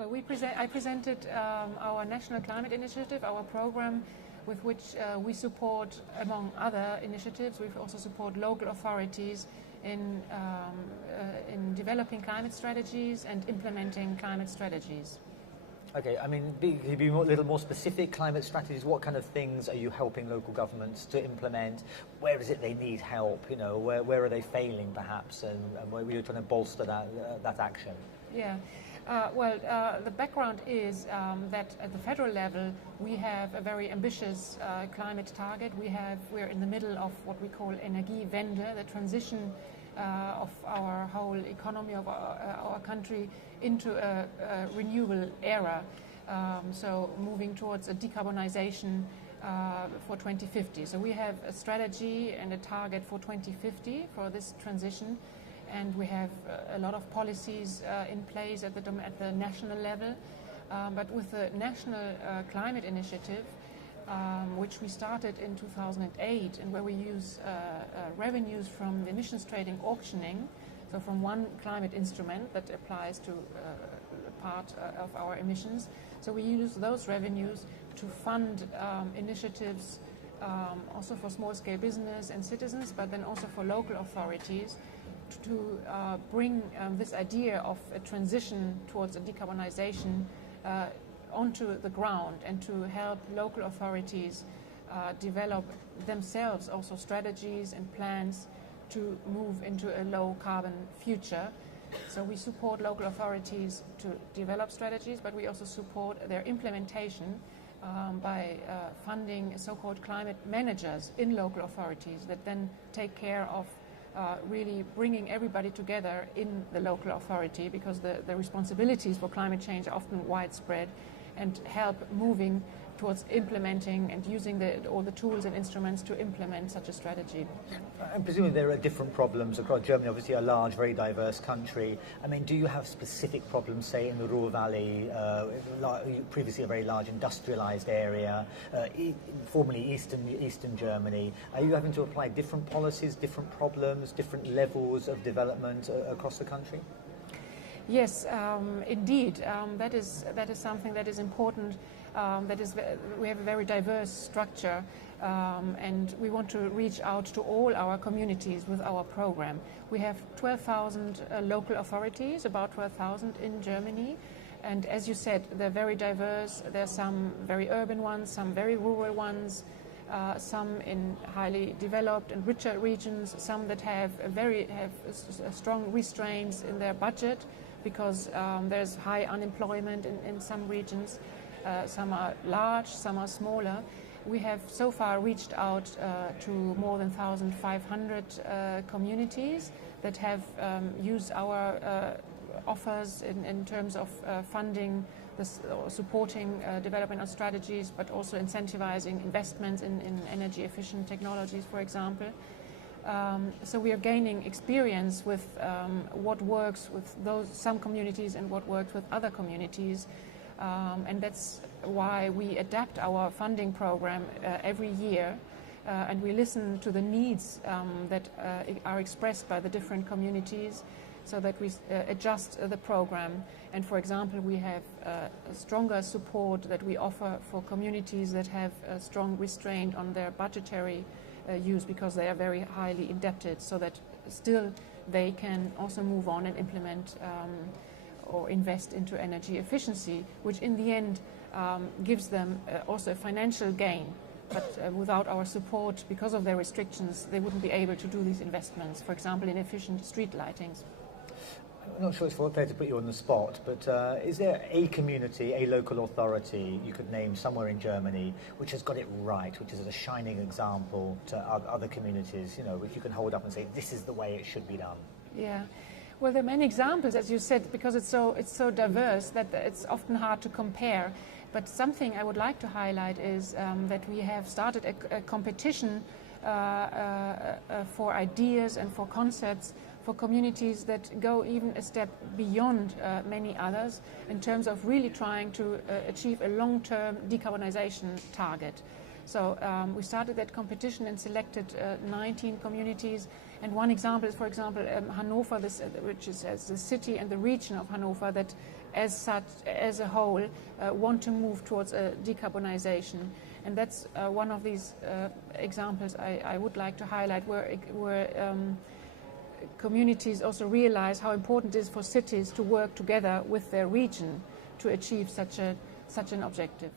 Well, I presented our National Climate Initiative, our program, with which we support, among other initiatives, we also support local authorities in developing climate strategies and implementing climate strategies. Okay, I mean, can you be a little more specific? Climate strategies, what kind of things are you helping local governments to implement? Where is it they need help? You know, where are they failing perhaps, and where are you trying to bolster that action? Yeah. The background is that at the federal level we have a very ambitious climate target. We're in the middle of what we call Energiewende, the transition of our whole economy of our country into a renewable era. So moving towards a decarbonisation for 2050. So we have a strategy and a target for 2050 for this transition. And we have a lot of policies in place at the national level. But with the National Climate Initiative, which we started in 2008, and where we use revenues from the emissions trading auctioning, so from one climate instrument that applies to part of our emissions. So we use those revenues to fund initiatives also for small-scale business and citizens, but then also for local authorities, to bring this idea of a transition towards a decarbonization onto the ground, and to help local authorities develop themselves also strategies and plans to move into a low carbon future. So we support local authorities to develop strategies, but we also support their implementation by funding so-called climate managers in local authorities that then take care of really bringing everybody together in the local authority, because the responsibilities for climate change are often widespread, and help moving towards implementing and using all the tools and instruments to implement such a strategy. And presumably there are different problems across Germany, obviously a large, very diverse country. I mean, do you have specific problems, say, in the Ruhr Valley, previously a very large industrialized area, formerly Eastern Germany? Are you having to apply different policies, different problems, different levels of development across the country? Yes, indeed. That is something that is important. We have a very diverse structure, and we want to reach out to all our communities with our program. We have 12,000 local authorities, about 12,000 in Germany, and as you said, they're very diverse. There are some very urban ones, some very rural ones, some in highly developed and richer regions, some that have strong restraints in their budget, because there's high unemployment in some regions. Some are large, some are smaller. We have so far reached out to more than 1,500 communities that have used our offers in terms of funding, supporting development of strategies, but also incentivizing investments in energy efficient technologies, for example. So we are gaining experience with what works with some communities and what works with other communities. And that's why we adapt our funding program every year, and we listen to the needs that are expressed by the different communities, so that we adjust the program. And for example, we have a stronger support that we offer for communities that have a strong restraint on their budgetary use, because they are very highly indebted, so that still they can also move on and implement or invest into energy efficiency, which in the end gives them also a financial gain. But without our support, because of their restrictions, they wouldn't be able to do these investments, for example, in efficient street lightings. I'm not sure it's fair to put you on the spot, but is there a community, a local authority you could name somewhere in Germany which has got it right, which is a shining example to other communities, you know, which you can hold up and say, this is the way it should be done? Yeah. Well, there are many examples, as you said, because it's so diverse that it's often hard to compare. But something I would like to highlight is that we have started a competition for ideas and for concepts for communities that go even a step beyond many others in terms of really trying to achieve a long-term decarbonization target. So we started that competition and selected 19 communities. And one example is, for example, Hanover, which is the city and the region of Hanover that as such, as a whole, want to move towards a decarbonization. And that's one of these examples I would like to highlight, where communities also realize how important it is for cities to work together with their region to achieve such an objective.